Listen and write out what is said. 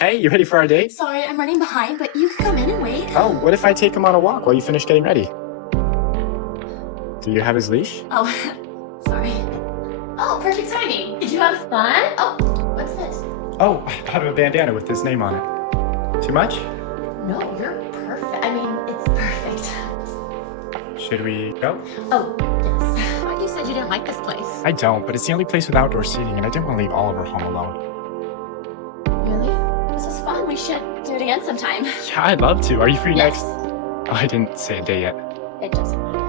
Hey, you ready for our date? Sorry, I'm running behind, but you can come in and wait. Oh, what if I take him on a walk while you finish getting ready? Do you have his leash? Oh, sorry. Oh, perfect timing. Did you have fun? Oh, what's this? Oh, I bought him a bandana with his name on it. Too much? No, you're perfect. I mean, it's perfect. Should we go? Oh, yes. I thought you said you didn't like this place. I don't, but it's the only place with outdoor seating, and I didn't want to leave Oliver home alone. Really? This is fun. We should do it again sometime. Yeah, I'd love to. Are you free Yes. next? Oh, I didn't say a day yet. It doesn't matter.